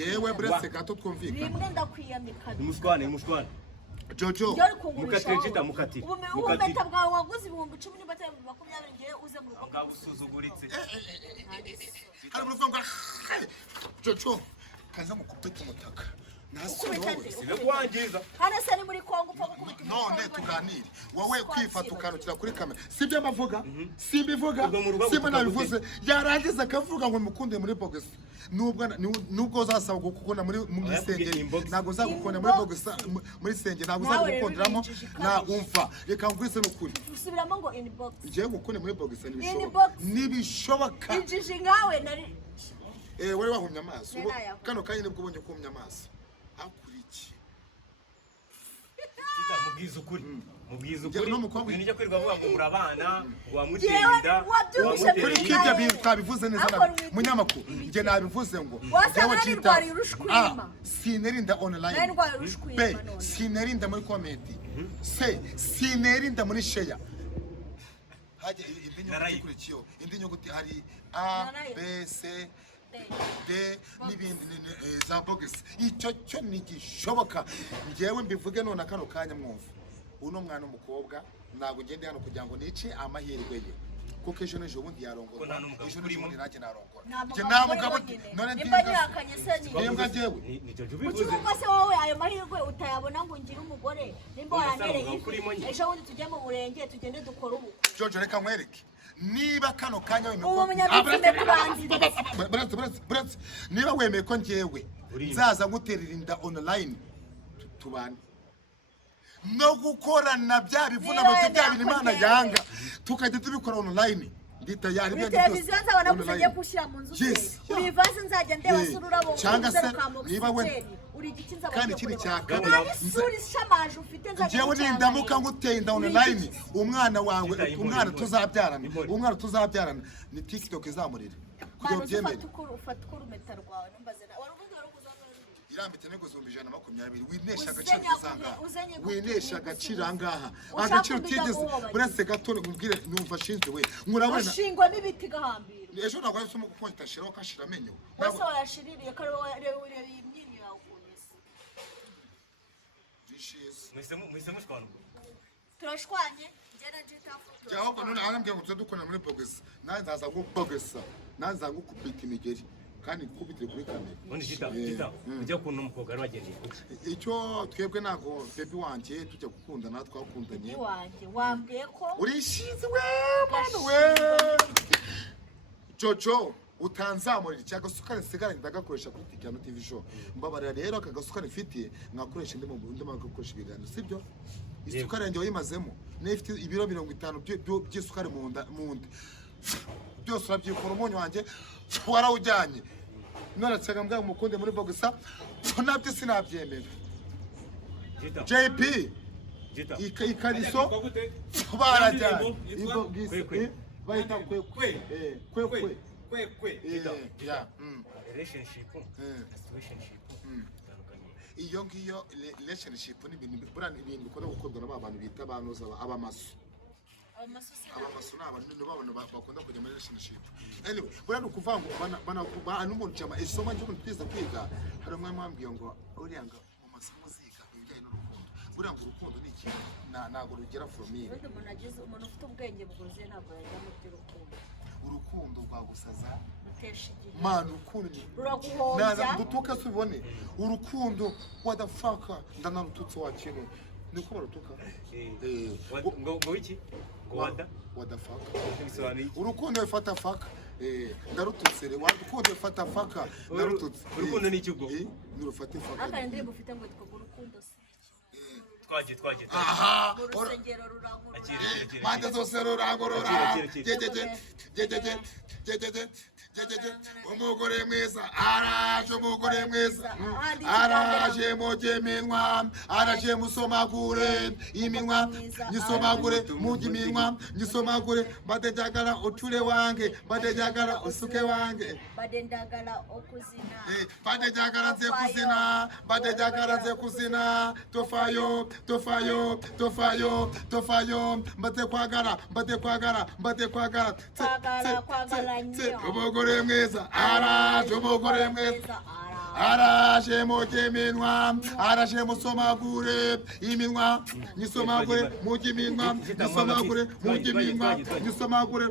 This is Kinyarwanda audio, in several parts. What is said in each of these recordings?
yewe brese gato twumvikana rimwe ndakwiyamika umushwana Jojo mukati ubumeta bwawe waguze 10,000 n'ibata 20 ngiye uze mu rugo ngabusuzuguritse hari uruvango Jojo kaza mukupita umutaka sibe kwangiza hano se ni muri Kongo upfa gukubita none tuganire wowe kwifata ukanukira kuri kamera sibyo amavuga simbivuga simba nabivuze yarangiza akavuga ngo mukunde muri box nubwo uzasaba gukunda muri sengeri nago uzagukunda muri box muri sengeri nago uzagukonderamo na umva reka ngwise n'ukuri usubiramo ngo inbox ngiye gukunde muri box nibishoboka injiji ngawe nari wari wahumye amaso kano kanye nibwo ubonye kumya amaso akuriki mubwiza ukuri nijya kwirirwa avuga ngo murabana wamuterinda kuri kibyo bitabivuze neza munyamakuru nge nabivuze ngo yewe Gtaf sinerinda online b sinerinda muri comment c sinerinda muri share haje indi nyuguti hari a b c de n'ibindi za box icyo cyo nigishoboka ngewe mbivuge none kano kanya mwumva uno mwana umukobwa nago ngende hano kugira ngo nice amahirwe ye kuko ejo n'ejo bundi yarongora ejo n'ejo bundi nake narongora nge nta mugabo none ndibanyakanye se ni ndembwa jewe ukivuga se wowe ayo mahirwe utayabona ngo ngire umugore nimba warandereye ejo bundi tujye mu murenge tugende dukora ubu Jojo reka nkwereke niba kano kanya niba wemeye ko ngewe nzaza nguterera inda online tubane no gukorana bya bivuna mu bya bintu Imana yanga tukajya tubikora online ndita yari byo televiziyo nzabona kugiye gushira mu nzu urivaze nzajya ndeba sururabo cyangwa se niba we kandi kiri cyaka ngewe nindamuka nguteye inda online umwana wawe umwana tuzabyarana ni TikTok izamurira kugira byemere ufata uko rumeta rwawe numbaze irambite nego 120 winesha agaciro kizanga winesha agaciro angaha agaciro tigeze burase gato ngubwire numva shinze we murabona shingwa n'ibiti gahambira ejo nagwa somo kukonta shiro kashira menyo wose wayashiririye kare ureba imyinyi yawe ukunese mwese mushwana turashwanye njye na Gtaf ahubwo none arambye ngo tudukona muri box nanzaza gupogesa nanza gukubita imigeri kandi kubitire kuri kamera none Gtaf ujya kuntu umukobwa ari wagendeye icyo twebwe nago baby wanje tujya gukunda na twakundanye wanje wambwiye ko urishize we mwana we Jojo utanzamurira cyagasukane sigara ndagakoresha kuri Tikano TV show mbabarira rero akagasukane mfitiye ngakoresha ndimo gakoresha ibiganiro sibyo isukari yanjye wayimazemo nifite ibiro 50 by'isukari mu nda byose urabyikora umunyu wanjye warawujyanye none tsaga mbwa umukunde muri boxa nabyo sinabyemera JP ikariso barajyanye bahita kwe ya relationship iyo ngiyo relationship ni ibintu burana ibintu bikora gukorwa n'abantu bita abanoza abamaso n'abantu babona bakunda kujya muri relationship anyway burana ukuvanga bana n'umuntu cyama isoma cyo twiza kwiga hari umwe mwambwiye ngo uriya ngo mu masomo ziga ibijyanye n'urukundo burana urukundo ni iki nago rugera from me umuntu ufite ubwenge buguruze ntabwo yajya mu by'urukundo urukundo rwagusaza rutesha igihe man urukundo ruraguhombya dutuka subone urukundo what the fuck ndanarututse wakino niko barutuka ngo iki what the fuck urukundo ifata fuck ndarututse re urukundo ifata fuck ndarututse urukundo ni ikigo ni rufata fuck aka ndirimbo ufite ngo twugo urukundo se twaje aha urusengero rurangurura mande zose rurangurura umugore mwiza araje umugore mwiza araje moje minwa araje musomagure iminwa nyisomagure muji minwa nyisomagure badejagara uture wange badejagara usuke wange badendagara okuzina badejagara ze kuzina badejagara ze kuzina tofayo mbate kwagara umugore mwiza araje umugore mwiza araje mujye iminwa araje musomagure iminwa nisomagure mujye iminwa nisomagure mujye iminwa nisomagure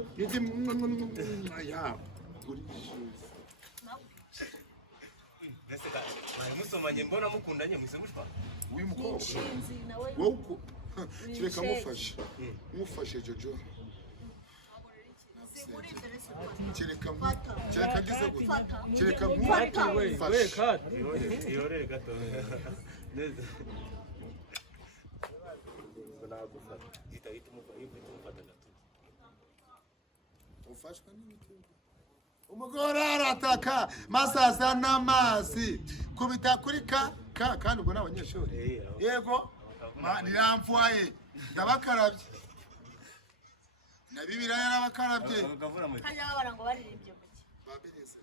musomanye mbona mukundanye mwise mushwa uyu mukobwa wowe kireka mufashe Jojo kereka ngize gute kereka mufashe yorere gato neza nagufata ita umufata gato ufashwe n'ibitugu umugore arataka masaza n'amazi kubita kuri kandi ubwo n'abanyeshuri yego niramfuaye ndabakarabye na Bibiliya yarabakarabye hanyuma barango baririmbye muke babiriza